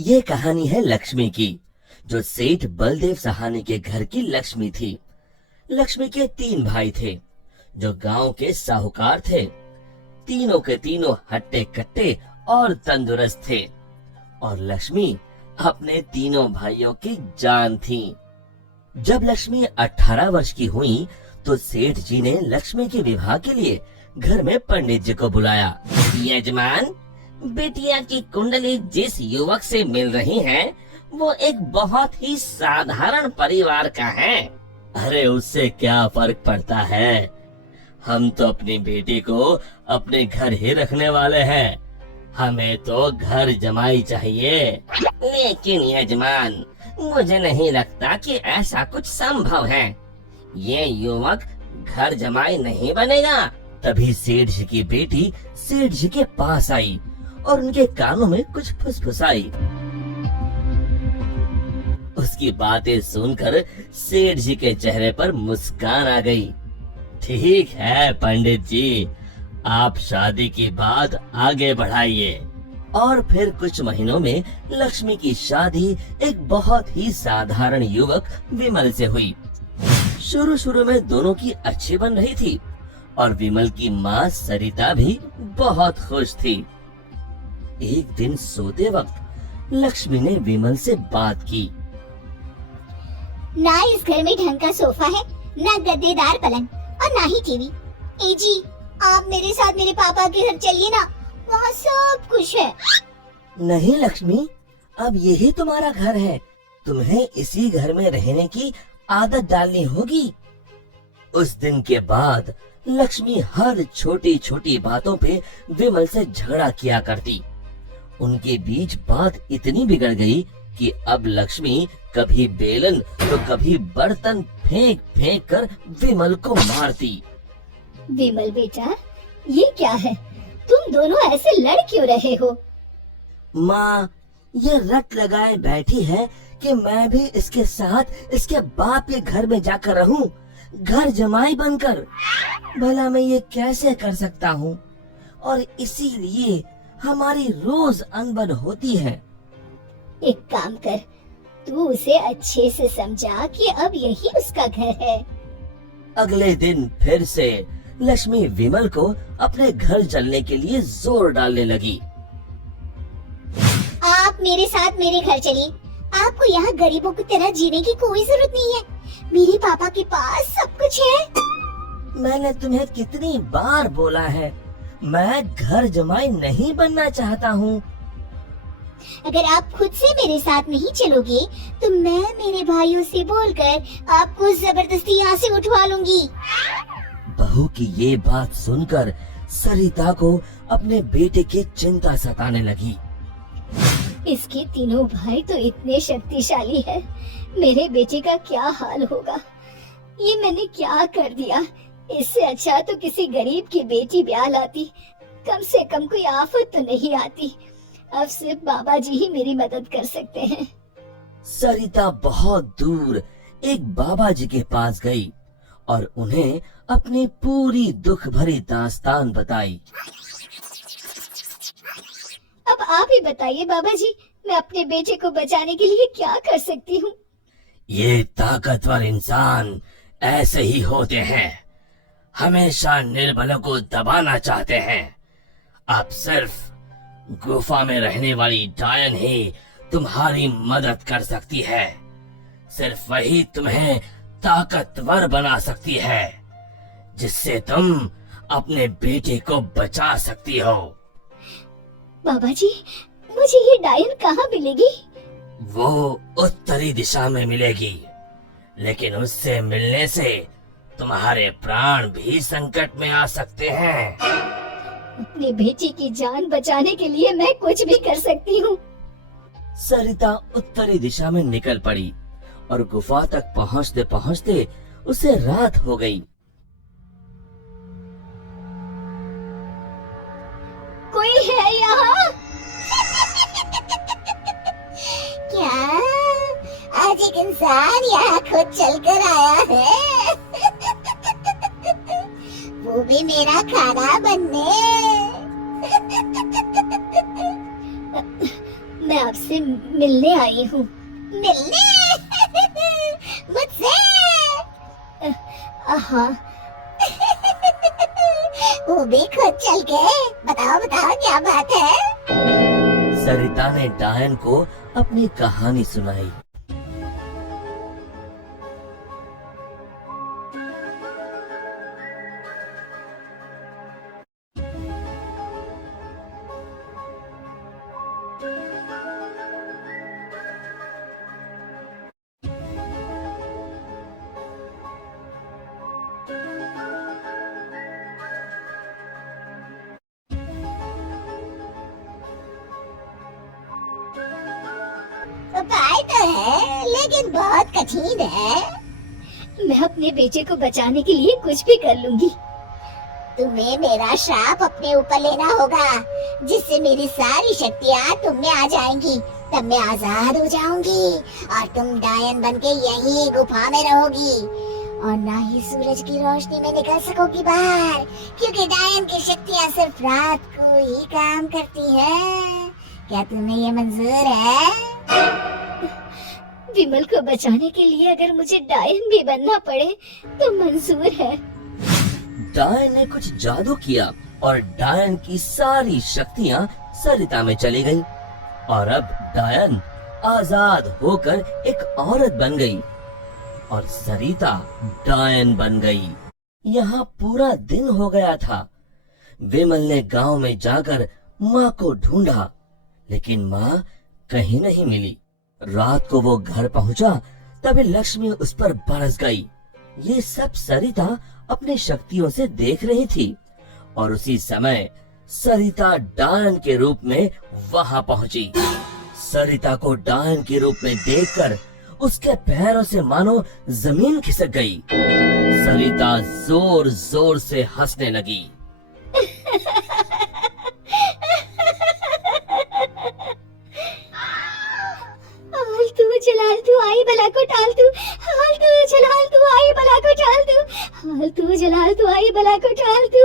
ये कहानी है लक्ष्मी की, जो सेठ बलदेव सहानी के घर की लक्ष्मी थी। लक्ष्मी के 3 भाई थे, जो गांव के साहूकार थे। तीनों के तीनों हट्टे कट्टे और तंदुरुस्त थे, और लक्ष्मी अपने तीनों भाइयों की जान थी। जब लक्ष्मी 18 वर्ष की हुई, तो सेठ जी ने लक्ष्मी के विवाह के लिए घर में पंडित जी को बुलाया। यजमान, बेटिया की कुंडली जिस युवक से मिल रही है, वो एक बहुत ही साधारण परिवार का है। अरे उससे क्या फर्क पड़ता है, हम तो अपनी बेटी को अपने घर ही रखने वाले हैं। हमें तो घर जमाई चाहिए। लेकिन यजमान, मुझे नहीं लगता कि ऐसा कुछ संभव है। ये युवक घर जमाई नहीं बनेगा। तभी सेठ जी की बेटी सेठ जी के पास आई और उनके कानों में कुछ फुसफुसाई। उसकी बातें सुनकर सेठ जी के चेहरे पर मुस्कान आ गई। ठीक है पंडित जी, आप शादी की बात आगे बढ़ाइए। और फिर कुछ महीनों में लक्ष्मी की शादी एक बहुत ही साधारण युवक विमल से हुई। शुरू में दोनों की अच्छी बन रही थी, और विमल की माँ सरिता भी बहुत खुश थी। एक दिन सोते वक्त लक्ष्मी ने विमल से बात की। ना इस घर में ढंग का सोफा है, ना गद्देदार पलंग और ना ही टीवी। ए जी, आप मेरे साथ मेरे पापा के घर चलिए ना, वहाँ सब कुछ है। नहीं लक्ष्मी, अब यही तुम्हारा घर है। तुम्हें इसी घर में रहने की आदत डालनी होगी। उस दिन के बाद लक्ष्मी हर छोटी छोटी बातों पे विमल से झगड़ा किया करती। उनके बीच बात इतनी बिगड़ गई कि अब लक्ष्मी कभी बेलन तो कभी बर्तन फेंक फेंक कर विमल को मारती। विमल बेटा, ये क्या है? तुम दोनों ऐसे लड़ क्यों रहे हो? माँ, ये रट लगाए बैठी है कि मैं भी इसके साथ इसके बाप के घर में जाकर रहूं, घर जमाई बनकर। भला मैं ये कैसे कर सकता हूँ? और इसीलिए हमारी रोज अनबन होती है। एक काम कर, तू उसे अच्छे से समझा कि अब यही उसका घर है। अगले दिन फिर से लक्ष्मी विमल को अपने घर चलने के लिए जोर डालने लगी। आप मेरे साथ मेरे घर चलिए। आपको यहाँ गरीबों की तरह जीने की कोई जरूरत नहीं है। मेरे पापा के पास सब कुछ है। मैंने तुम्हें कितनी बार बोला है, मैं घर जमाई नहीं बनना चाहता हूँ। अगर आप खुद से मेरे साथ नहीं चलोगे, तो मैं मेरे भाइयों से बोलकर आपको जबरदस्ती यहाँ से उठवा लूंगी। बहू की ये बात सुनकर सरिता को अपने बेटे की चिंता सताने लगी। इसके तीनों भाई तो इतने शक्तिशाली है, मेरे बेटे का क्या हाल होगा? ये मैंने क्या कर दिया? इससे अच्छा तो किसी गरीब की बेटी ब्याह लाती, कम से कम कोई आफत तो नहीं आती। अब सिर्फ बाबा जी ही मेरी मदद कर सकते हैं। सरिता बहुत दूर एक बाबा जी के पास गई और उन्हें अपनी पूरी दुख भरी दास्तान बताई। अब आप ही बताइए बाबा जी, मैं अपने बेटे को बचाने के लिए क्या कर सकती हूँ? ये ताकतवर इंसान ऐसे ही होते हैं, हमेशा निर्बलों को दबाना चाहते हैं। अब सिर्फ गुफा में रहने वाली डायन ही तुम्हारी मदद कर सकती है। सिर्फ वही तुम्हें ताकतवर बना सकती है, जिससे तुम अपने बेटे को बचा सकती हो। बाबा जी, मुझे ये डायन कहाँ मिलेगी? वो उत्तरी दिशा में मिलेगी, लेकिन उससे मिलने से तुम्हारे प्राण भी संकट में आ सकते हैं। अपने बेटे की जान बचाने के लिए मैं कुछ भी कर सकती हूँ। सरिता उत्तरी दिशा में निकल पड़ी और गुफा तक पहुँचते पहुँचते उसे रात हो गई। कोई है यहाँ? क्या आज एक इंसान यहाँ खुद चलकर आया है? वो भी मेरा खाना बनने। मैं आपसे मिलने आई हूँ। मिलने? मुझसे? हाँ। वो भी खुद चल के? बताओ बताओ क्या बात है? सरिता ने डायन को अपनी कहानी सुनाई। उपाय तो है, लेकिन बहुत कठिन है। मैं अपने बेटे को बचाने के लिए कुछ भी कर लूंगी। तुम्हें मेरा श्राप अपने ऊपर लेना होगा, जिससे मेरी सारी शक्तियाँ तुम में आ जाएंगी। तब मैं आजाद हो जाऊंगी और तुम डायन बनके यही गुफा में रहोगी और ना ही सूरज की रोशनी में निकल सकोगी बाहर, क्योंकि डायन की शक्तियाँ सिर्फ रात को ही काम करती है। क्या तुम्हें ये मंजूर है? विमल को बचाने के लिए अगर मुझे डायन भी बनना पड़े तो मंजूर है। डायन ने कुछ जादू किया और डायन की सारी शक्तियाँ सरिता में चली गईं और अब डायन आजाद होकर एक औरत बन गई और सरिता डायन बन गई। यहाँ पूरा दिन हो गया था। विमल ने गांव में जाकर माँ को ढूंढा, लेकिन माँ कहीं नहीं मिली। रात को वो घर पहुंचा, तभी लक्ष्मी उस पर बरस गई। ये सब सरिता अपनी शक्तियों से देख रही थी और उसी समय सरिता डायन के रूप में वहां पहुंची। सरिता को डायन के रूप में देखकर उसके पैरों से मानो जमीन खिसक गई। सरिता जोर जोर से हंसने लगी। जलाल तू आई बला को टाल तू, हाल तू जलाल तू आई बला को टाल तू, हाल तू जलाल तू आई बला को टाल तू,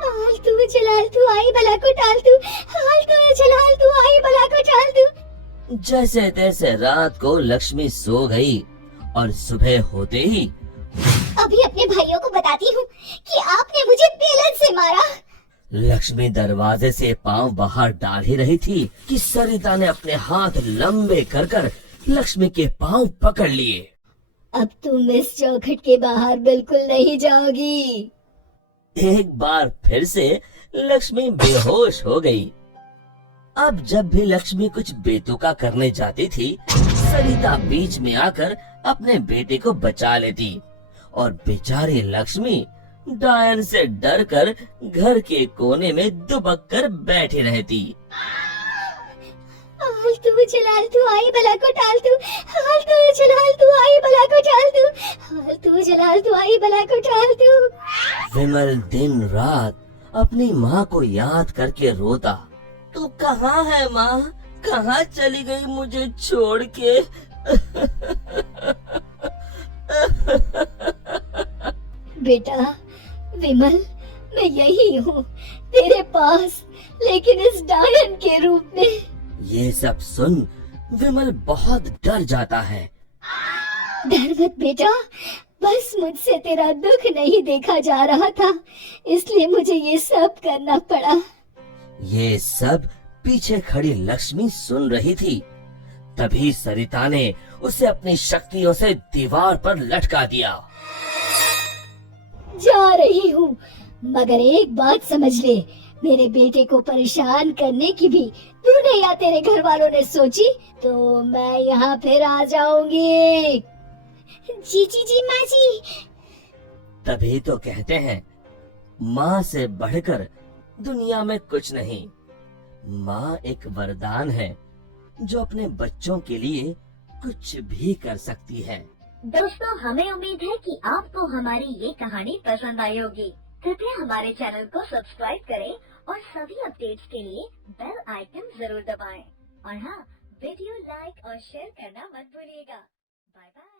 हाल तू जलाल तू आई बला को टाल तू, हाल तू जलाल तू आई बला को टाल तू। जैसे तैसे रात को लक्ष्मी सो गई और सुबह होते ही अभी अपने भाइयों को बताती हूँ कि आपने मुझे बेलन से मारा। लक्ष्मी दरवाजे से पांव बाहर डाल ही रही थी कि सरिता ने अपने हाथ लंबे कर कर लक्ष्मी के पांव पकड़ लिए। अब तुम इस चौखट के बाहर बिल्कुल नहीं जाओगी। एक बार फिर से लक्ष्मी बेहोश हो गई। अब जब भी लक्ष्मी कुछ बेतुका करने जाती थी, सरिता बीच में आकर अपने बेटे को बचा लेती और बेचारी लक्ष्मी डायन से डरकर घर के कोने में दुबक कर बैठी रहती। हाल तू जलाल तू आई बला को टाल तू, हाल तू जलाल तू आई बला को टाल तू, हाल तू जलाल तू आई बला को टाल तू। विमल दिन रात अपनी माँ को याद करके रोता। तू कहाँ है माँ? कहाँ चली गई मुझे छोड़ के? बेटा विमल, मैं यही हूँ तेरे पास, लेकिन इस डायन के रूप में। ये सब सुन विमल बहुत डर जाता है। डर मत बेटा, बस मुझसे तेरा दुख नहीं देखा जा रहा था, इसलिए मुझे ये सब करना पड़ा। ये सब पीछे खड़ी लक्ष्मी सुन रही थी। तभी सरिता ने उसे अपनी शक्तियों से दीवार पर लटका दिया। जा रही हूँ, मगर एक बात समझ ले, मेरे बेटे को परेशान करने की भी तूने या तेरे घर वालों ने सोची तो मैं यहाँ फिर आ जाऊंगी। जी जी जी माँ जी। तभी तो कहते हैं माँ से बढ़कर दुनिया में कुछ नहीं। माँ एक वरदान है जो अपने बच्चों के लिए कुछ भी कर सकती है। दोस्तों, हमें उम्मीद है कि आपको हमारी ये कहानी पसंद आई होगी। कृपया हमारे चैनल को सब्सक्राइब करें और सभी अपडेट्स के लिए बेल आइकन जरूर दबाएं। और हाँ, वीडियो लाइक और शेयर करना मत भूलिएगा। Bye bye.